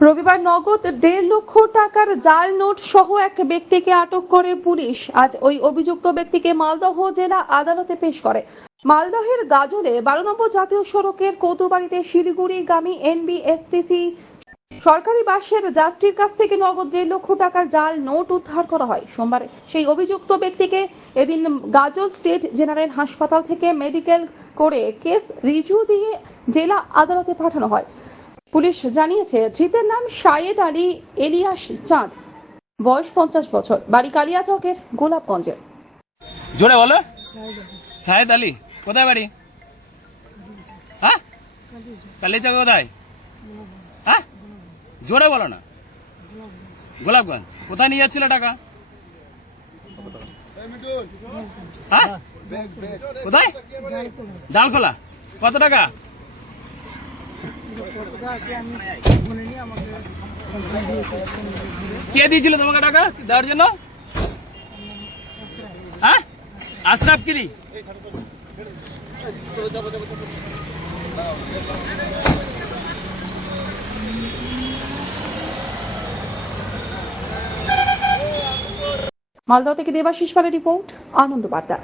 রবিবার নগদ দেড় লক্ষ টাকার জাল নোট সহ এক ব্যক্তিকে আটক করে পুলিশ। আজ ওই অভিযুক্ত ব্যক্তিকে মালদহ জেলা আদালতে পেশ করে। মালদহের গাজলে বারো নম্বর জাতীয় সড়কের কৌতুবাড়িতে শিলিগুড়িগামী এনবিএসটিসি সরকারি বাসের যাত্রীর কাছ থেকে নগদ দেড় লক্ষ টাকার জাল নোট উদ্ধার করা হয়। সোমবার সেই অভিযুক্ত ব্যক্তিকে এদিন গাজল স্টেট জেনারেল হাসপাতাল থেকে মেডিকেল করে কেস রিজু দিয়ে জেলা আদালতে পাঠানো হয়। পুলিশ জানিয়েছে, ধৃতের নাম শায়েদ আলী এলিয়াস চাঁদ। বয়স পঞ্চাশ বছর। বাড়ি কালিয়া কালিয়াচকের গোলাপগঞ্জে। জোরে বলো। সাহেদ আলী, কোথায় বাড়ি? হ্যাঁ? কালিচক কোথায়? হ্যাঁ? জোরে বলো না। গোলাপগঞ্জ। কোথায় নিয়ে যাচ্ছিল টাকা? হ্যাঁ? কোথায়? ডালখোলা। কত টাকা? কে দিয়েছিল তোমাকে টাকা দেওয়ার জন্য? হ্যাঁ? আশরাফ কিরি মালদহ থেকে দেবাশিস পালের রিপোর্ট, আনন্দ বার্তা।